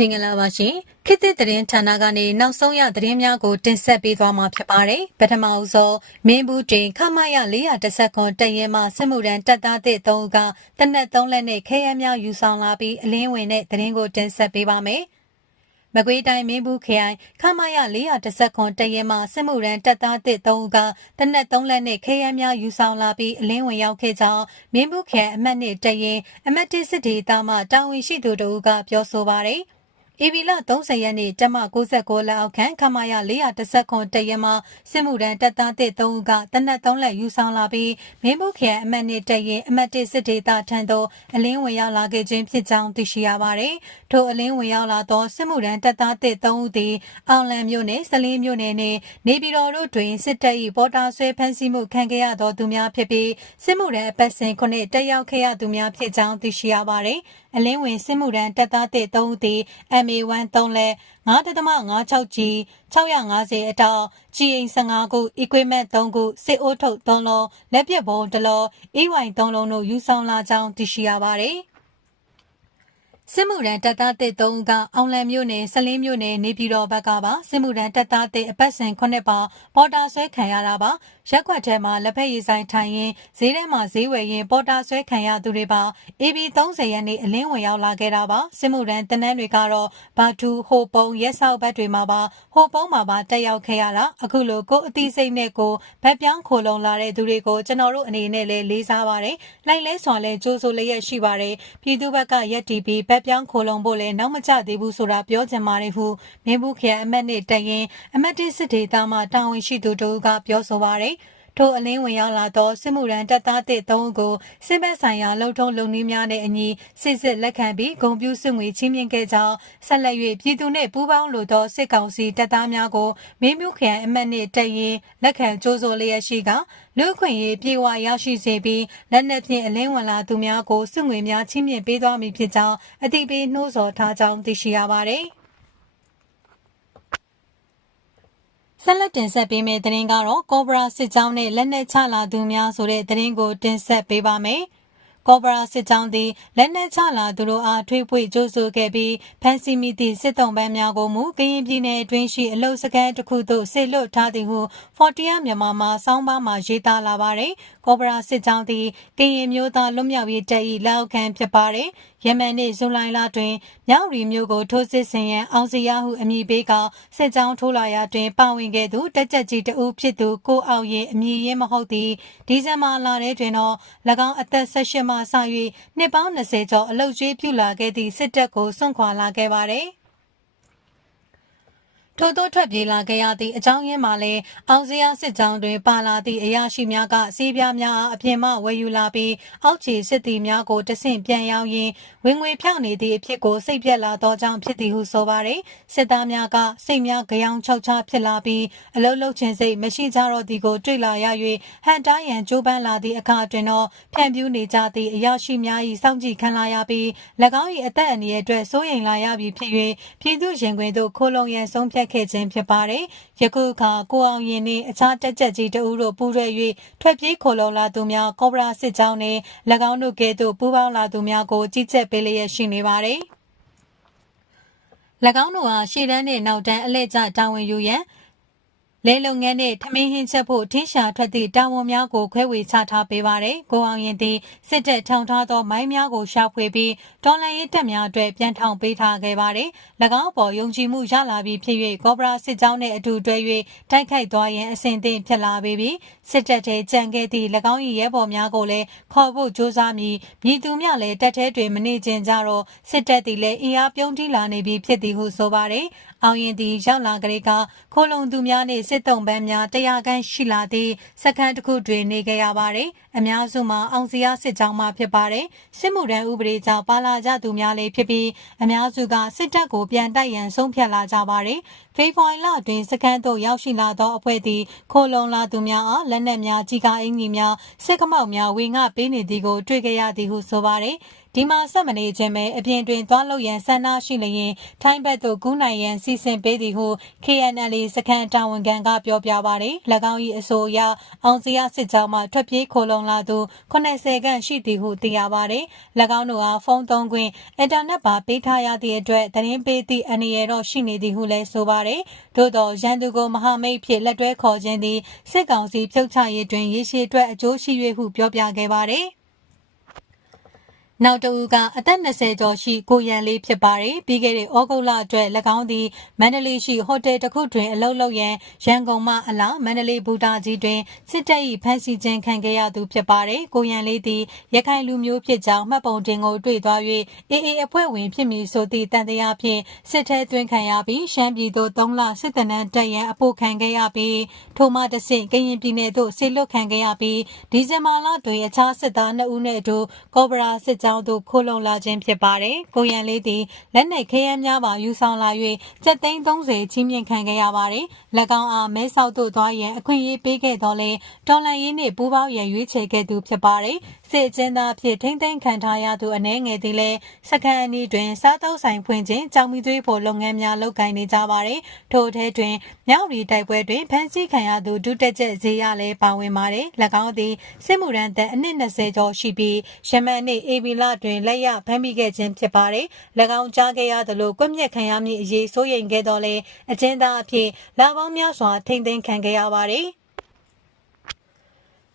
မင်္ဂလာပါရှင်ခေတ်သစ်သတင်းဌာနကနေနောက်ဆုံးရသတင်းများကိုတင်ဆက်ပေးသွားမှာဖြစ်ပါတယ်ပထမအဆုံးမင်းဘူးတင်ခမရ410ခွန်တရဲမှစစ်မှုရန်တပ်သားသစ်3ဦးကတနက်3လက်နဲ့ခဲယမ်းများယူဆောင်လာပြီးအလင်းဝင်တဲ့သတင်းကိုတင်ဆက်ပေးပါမယ် မကွေးတိုင်းမင်းဘူးခရိုင်ခမရ410ခွန်တရဲမှစစ်မှုရန်တပ်သားသစ်3ဦးကတနက်3လက်နဲ့ခဲယမ်းများယူဆောင်လာပြီးအလင်းဝင်ရောက်ခဲ့ကြောင်းမင်းဘူးခရိုင်အမှတ်2တရင်အမှတ်1စစ်ဒေသမှတာဝန်ရှိသူတို့ကပြောဆိုပါတယ်။ ဧပြီလ30ရက်နေ့တမ69လက်အောက်ခံခမာရ410ခွန်တရမစစ်မှုရန်တပ်သားတစ်3ဦးကတနက်3လက်ယူဆောင်လာပြီးမင်းဘူးခရိုင်အမှတ်2တရင်အမှတ်1စစ်ဒေသထံသို့အလင်းဝင်ရောက်လာခဲ့ခြင်းဖြစ်ကြောင်းသိရှိရပါတယ်။ထိုအလင်းဝင်ရောက်လာသောစစ်မှုရန်တပ်သားတစ်3ဦးသည်အောင်လံမြို့နယ်စလင်းမြို့နယ်နှင့်နေပြည်တော်တို့တွင်စစ်တပ်၏ပေါ်တာဆွဲဖမ်းဆီးမှုခံခဲ့ရသောသူများဖြစ်ပြီးစစ်မှုရန်အပတ်စဉ်ခုနှစ်တက်ရောက်ခဲ့ရသူများဖြစ်ကြောင်းသိရှိရပါတယ်။အလင်းဝင်စစ်မှုရန်တပ်သားတစ်3ဦးသည် MA1 3လဲ9.56 G 650အတောင် GA15 ခု equipment 3ခုစစ်အိုးထုတ်3လုံးလက်ပစ်ဘုံ1လုံး EY 3လုံးတို့ယူဆောင်လာကြောင်းသိရှိရပါတယ်။စစ်မှုရန်တပ်သားတစ်3ဦးကအောင်လံမြို့နယ်ဆလင်းမြို့နယ်နေပြည်တော်ဘက်ကပါစစ်မှုရန်တပ်သားတစ်အပတ်စဉ်9ပါပေါ်တာဆွဲခံရတာပါ ရက်ကွက်ထဲမှာလက်ဖက်ရည်ဆိုင်ထိုင်ရင်ဈေးထဲမှာဈေးဝယ်ရင်ပေါ်တာဆွဲခံရသူတွေပါ AB 30ရက်နေ့အလင်းဝင်ရောက်လာခဲ့တာပါစစ်မှုရန်တနန်းတွေကတော့ဘာထူဟိုပုံရက်ဆောက်ဘက်တွေမှာပါဟိုပုံမှာပါတက်ရောက်ခဲ့ရတာအခုလိုကိုအသိစိတ်နဲ့ကိုဗက်ပြောင်းခိုလုံလာတဲ့သူတွေကိုကျွန်တော်တို့အနေနဲ့လည်းလေးစားပါတယ်လိုက်လဲစွာလဲကြိုးဆိုလျက်ရှိပါတယ်ပြည်သူဘက်ကရက်တီပြီးဗက်ပြောင်းခိုလုံဖို့လည်းနောက်မကျသေးဘူးဆိုတာပြောချင်ပါတယ်ဟုမင်းဘူးခရိုင်အမတ်နဲ့တရင်အမတ်တစ်စစ်ဒေသမှတာဝန်ရှိသူတို့ကပြောဆိုပါတယ် ထိုအလင်းဝင်ရောက်လာသောစစ်မှုရန်တပ်သားတစ်သုံးကိုစစ်ဘက်ဆိုင်ရာလုံထုံးလုံနည်းများနဲ့အညီစစ်စစ်လက်ခံပြီးဂုံပြူစစ်ငွေချင်းမြင့်ခဲ့ကြောင်းဆက်လက်၍ပြည်သူနှင့်ပူးပေါင်းလိုသောစစ်ကောင်စီတပ်သားများကိုမင်းမျိုးခရိုင်အမတ်နှင့်တရင်လက်ခံကြိုးဆိုလျက်ရှိကလူခွင့်ရေးပြေဝရောက်ရှိစေပြီးလက်နက်ဖြင့်အလင်းဝင်လာသူများကိုစစ်ငွေများချင်းမြင့်ပေးသွားမည်ဖြစ်ကြောင်းအသိပေးနှိုးဆော်ထားကြောင်းသိရှိရပါသည်။ ဆက်လက်တင်ဆက်ပေးမယ့်သတင်းကတော့ကောဘရာစစ်ကြောင်းနဲ့လက်နက်ချလာသူများဆိုတဲ့သတင်းကိုတင်ဆက်ပေးပါမယ်။ ကော့ဘရာစစ်ကြောင်းသည်လက်နက်ချလာသူတို့အားထွေးပွေကြိုးဆိုခဲ့ပြီးဖန်စီမီသည့်စစ်တုံးပန်းများကိုမူကရင်ပြည်နယ်အတွင်းရှိအလုတ်စခန်းတစ်ခုသို့ဆေလွတ်ထားသည်ဟုဖော်တီယာမြန်မာမှစောင်းပါမှရေးသားလာပါတယ်။ကော့ဘရာစစ်ကြောင်းသည်ကရင်မျိုးသားလွတ်မြောက်ရေးတပ်၏လက်အောက်ခံဖြစ်ပါတယ်။ယမန်နှင့်ဇူလိုင်လတွင်မြောက်ရီမျိုးကိုထိုးစစ်ဆင်ရန်အောင်စီယာဟုအမည်ပေးကစစ်ကြောင်းထိုးလာရာတွင်ပါဝင်ခဲ့သူတက်ကြက်ကြီးတဦးဖြစ်သူကိုအောင်ရင်အမည်ရင်းမဟုတ်သည့်ဒီဇင်ဘာလထဲတွင်တော့၎င်းအသက်18မှစ၍နှစ်ပေါင်း20ကျော်အလုတ်ကျွေးပြုလာခဲ့သည့်စစ်တပ်ကိုစွန့်ခွာလာခဲ့ပါတယ်။ ထို့သောထွက်ပြေးလာခဲ့ရသည့်အကြောင်းရင်းမှာလည်းအောင်စရာစစ်ကြောင်းတွင်ပါလာသည့်အရာရှိများကစီးပြားများအပြင်မှဝယ်ယူလာပြီးအောက်ခြေစစ်သည်များကိုတဆင့်ပြန်ရောက်ရင်းဝင်ငွေဖြောင့်နေသည့်အဖြစ်ကိုစိတ်ပြက်လာသောကြောင့်ဖြစ်သည်ဟုဆိုပါရယ်စစ်သားများကစိတ်များကြောင်ချောက်ချဖြစ်လာပြီးအလုလုချင်းစိတ်မရှိကြတော့သည်ကိုတွေ့လာရ၍ဟန်တားရန်ကြိုးပမ်းလာသည့်အခါတွင်တော့ဖြန့်ပြူးနေကြသည့်အရာရှိများ၏စောင့်ကြည့်ခံလာရပြီး၎င်း၏အသက်အန္တရာယ်အတွက်စိုးရိမ်လာရပြီဖြစ်၍ပြည်သူရင်ခွင်သို့ခိုးလုံရန်ဆုံးဖြတ်ခဲ့ခြင်းဖြစ်ပါတယ်။ယခုအခါကိုအောင်ရင်နှင့်အခြားတက်ကြက်ကြီးတဦးတို့ပူးတွဲ၍ထွက်ပြေးခိုလုံလာသူများကော့ဘရာစစ်ကြောင်းနှင့်၎င်းတို့ကဲ့သို့ပူးပေါင်းလာသူများကိုကြီးကြပ်ပေးလျက်ရှိနေပါတယ်။၎င်းတို့ဟာရှေ့တန်းနှင့်နောက်တန်းအလဲကျတာဝန်ယူရန် လဲလုပ်ငန်းနဲ့ထမင်းဟင်းချက်ဖို့ထင်းရှာထွက်သည့်တာဝန်များကိုခွဲဝေချထားပေးပါတယ်။ကိုအောင်ရင်သည်စစ်တပ်ထောင်ထားသောမိုင်းများကိုရှာဖွေပြီးတော်လန်ရေးတပ်များအတွက်ပြန်ထောင်ပေးထားခဲ့ပါတယ်။၎င်းပေါ်ယုံကြည်မှုရလာပြီးဖြစ်၍ကော့ဘရာစစ်ကြောင်းနှင့်အတူတွဲ၍တိုက်ခိုက်သွားရန်အစဉ်သင့်ဖြစ်လာပေပြီ။စစ်တပ်ထဲကြံခဲ့သည့်၎င်း၏ရဲဘော်များကိုလည်းခေါ်ဖို့ကြိုးစားမည်။မြည်သူများလည်းတပ်ထဲတွင်မနေခြင်းကြတော့စစ်တပ်သည်လည်းအင်အားပြုံးတီးလာနေပြီဖြစ်သည်ဟုဆိုပါတယ်။အောင်ရင်သည်ရောက်လာကြတဲ့ကခိုလုံသူများနှင့်စစ်တုံးပန်းများတရားခန့်ရှိလာသည့်စခန်းတစ်ခုတွင်နေခဲ့ရပါတယ်။အများစုမှာအောင်စရာစစ်ကြောင်းမှဖြစ်ပါတယ်။စစ်မှုထမ်းဥပဒေကြောင့်ပါလာကြသူများလည်းဖြစ်ပြီးအများစုကစစ်တပ်ကိုပြန်တိုက်ရန်ဆုံးဖြတ်လာကြပါတယ်။ဖေဖော်ဝါရီလအတွင်းစခန်းသို့ရောက်ရှိလာသောအဖွဲ့သည်ခိုလုံလာသူများအားလက်နက်များကြီးကားအင်ကြီးများစစ်ကမောက်များဝေငှပေးနေသည်ကိုတွေ့ကြရသည်ဟုဆိုပါတယ်။ ဒီမှာဆက်မနေခြင်းပဲအပြင်တွင်သွားလို့ရန်ဆန္ဒရှိလျင်ထိုင်းဘက်သို့ကူးနိုင်ရန်စီစဉ်ပေးသည်ဟု KNL စခန်းတာဝန်ခံကပြောပြပါတယ်။၎င်း၏အဆိုအရအောင်စရစစ်ကြောင်းမှထွက်ပြေးခိုလုံလာသူ80ခန့်ရှိသည်ဟုသိရပါတယ်။၎င်းတို့အားဖုန်းသုံးခွင့်အင်တာနက်ပါပေးထားရသည့်အတွက်သတင်းပေးသည့်အနေရတော့ရှိနေသည်ဟုလည်းဆိုပါတယ်။သို့သောရန်သူကိုမဟာမိတ်ဖြစ်လက်တွဲခေါ်ခြင်းသည်စစ်ကောင်စီဖြုတ်ချရေးတွင်ရည်ရှိအတွက်အကျိုးရှိ၍ဟုပြောပြခဲ့ပါတယ်။ နောက်တဦးကအသက်20ကျော်ရှိကိုရန်လေးဖြစ်ပါတယ်။ပြီးခဲ့တဲ့ဩဂုတ်လအတွက်၎င်းသည်မန္တလေးရှိဟိုတယ်တစ်ခုတွင်အလုပ်လုပ်ရန်ရန်ကုန်မှအလားမန္တလေးဘူတာကြီးတွင်စစ်တပ်၏ဖမ်းဆီးခြင်းခံခဲ့ရသူဖြစ်ပါတယ်။ကိုရန်လေးသည်ရခိုင်လူမျိုးဖြစ်ကြောင်းမှတ်ပုံတင်ကိုတွေ့သွား၍အေးအေးအဖွဲ့ဝင်ဖြစ်မည်ဆိုသည့်တန်တရားဖြင့်စစ်ထဲသွင်းခံရပြီးရှမ်းပြည်သို့3လစစ်တနန်းတက်ရန်အဖို့ခံခဲ့ရပြီးထိုမှတဆင့်ကရင်ပြည်နယ်သို့ဆေးလွတ်ခံခဲ့ရပြီးဒီဇင်ဘာလတွင်အခြားစစ်သား2ဦးနှင့်အတူကော့ဘရာစစ်ကြောင်းသို့ခိုးလုံလာခြင်းဖြစ်ပါတယ်။ကိုရန်လေးသည်လက်နက်ခဲယမ်းများပါယူဆောင်လာ၍စက်သိန်း30ချင်းမြင့်ခံခဲ့ရပါတယ်။၎င်းအားမဲဆောက်သို့သွားရန်အခွင့်အရေးပေးခဲ့တော်လဲတော်လန်ရေးနှင့်ပူးပေါင်းရန်ရွေးချယ်ခဲ့သူဖြစ်ပါတယ်။ စစ်အကျဉ်းသားဖြစ်ထိမ့်သိမ်းခံထားရသူအနှဲငယ်သည်လည်းစကန်အနီးတွင် စားတောက်ဆိုင်ဖွင့်ခြင်းကြောင်မီသွေးဖို့လုပ်ငန်းများလုပ်ကိုင်နေကြပါတယ်။ထို့အထဲတွင်မြောက်ရီတိုက်ပွဲတွင်ဖမ်းဆီးခံရသူဒုတက်ချက်ဈေးရလည်းပါဝင်ပါတယ်။၎င်းသည်စစ်မှုရန်သက်အနှစ်20ကျော်ရှိပြီးယမန်နှင့်အေဘီလတွင်လက်ရဖမ်းမိခဲ့ခြင်းဖြစ်ပါတယ်။၎င်းကြားခဲ့ရသလိုကွက်မြက်ခံရမည့်အရေးစိုးရိမ်ခဲ့တော်လဲအကျဉ်းသားအဖြစ်လာပေါင်းများစွာထိမ့်သိမ်းခံခဲ့ရပါတယ်။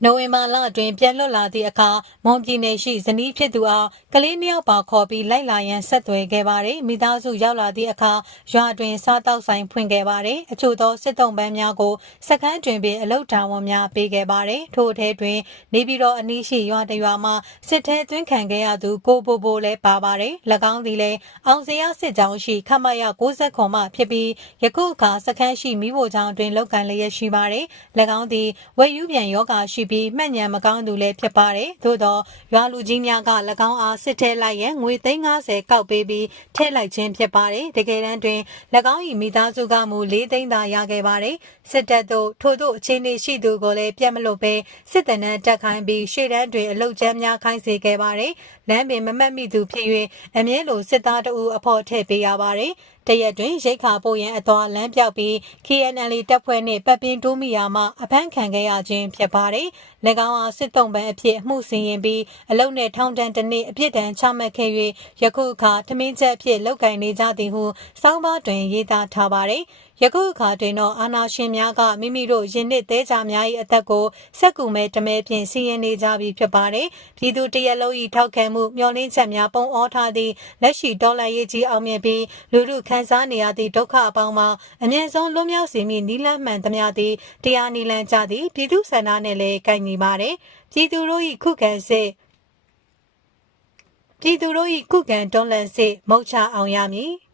နိုဝင်ဘာလအတွင်းပြန်လွတ်လာသည့်အခါမွန်ပြည်နယ်ရှိဇနီးဖြစ်သူအားကလေးနှစ်ယောက်ပါခေါ်ပြီးလိုက်လာရန်ဆက်သွယ်ခဲ့ပါတယ်။မိသားစုရောက်လာသည့်အခါရွာတွင်စားတောက်ဆိုင်ဖွင့်ခဲ့ပါတယ်။အချို့သောစစ်တုံးပန်းများကိုစကန်းတွင်ပင်အလုတ်တာဝန်များပေးခဲ့ပါတယ်။ထို့အထဲတွင် နေပြည်တော်အနီးရှိရွာတရွာမှစစ်ထဲသွင်းခံခဲ့ရသူကိုဘိုဘိုလည်းပါပါတယ်။၎င်းသည်လည်းအောင်စရစစ်ကြောင်းရှိခမရ60ခွန်မှဖြစ်ပြီးယခုအခါစကန်းရှိမိဖို့ချောင်းတွင်လောက်ကန်လျက်ရှိပါတယ်။၎င်းသည်ဝက်ယူပြန်ယောဂါရှိပြီးမှတ်ဉဏ်မကောင်းသူလည်းဖြစ်ပါတယ်။သို့သောရွာလူကြီးများက၎င်းအားစစ်ထဲလိုက်ရန်ငွေ350ကောက်ပေးပြီးထည့်လိုက်ခြင်းဖြစ်ပါတယ်။တကယ်တမ်းတွင်၎င်း၏မိသားစုကမူ၄သိန်းသာရခဲ့ပါတယ်။စစ်တပ်တို့ထို့သို့အခြေအနေရှိသူကိုလည်းပြတ်မလို့ပဲစစ်တပ်နဲ့တက်ခိုင်းပြီးရှေ့တန်းတွင်အလုတ်ကျမ်းများခိုင်းစေခဲ့ပါတယ်။လမ်းပင်မမတ်မိသူဖြစ်၍အမြဲလိုစစ်သားတအူအဖို့ထည့်ပေးရပါတယ်။ တရက်တွင်ရိတ်ခါပို့ရန်အသွာလမ်းပြောက်ပြီး KNL တပ်ဖွဲ့နှင့်တပ်ပင်တိုးမိယာမှအဖမ်းခံခဲ့ရခြင်းဖြစ်ပါတယ်။၎င်းအားစစ်တုံးပန်းအဖြစ်မှုစီရင်ပြီးအလုတ်နှင့်ထောင်ဒဏ်တစ်နှစ်အပြစ်ဒဏ်ချမှတ်ခဲ့၍ယခုအခါထမင်းချက်အဖြစ်လောက်ကင်နေကြသည်ဟုစောင်းပါတွင်ရေးသားထားပါတယ်။ ယခုအခါတွင်တော့အာနာရှင်များကမိမိတို့ယင်းနှစ်သေးကြများ၏အသက်ကိုစက်ကူမဲတမဲဖြင့်စီရင်နေကြပြီဖြစ်ပါတယ်။ပြည်သူတရက်လုံး၏ထောက်ခံမှုမျှော်လင့်ချက်များပုံအောထားသည့်လက်ရှိဒေါ်လာရေးကြီးအောင်မြင်ပြီးလူလူခံစားနေရသည့်ဒုက္ခအပေါင်းမှာအမြင့်ဆုံးလွတ်မြောက်စေမည့်နီလန်းမှန်သမျှသည်တရားနီလန်းကြသည့်ပြည်သူဆန္ဒနှင့်လည်းကိုင်ညီပါတယ်။ပြည်သူတို့၏ခုခံစစ်ပြည်သူတို့၏ခုခံတွန်းလှန်စစ်မုတ်ချအောင်ရမည်။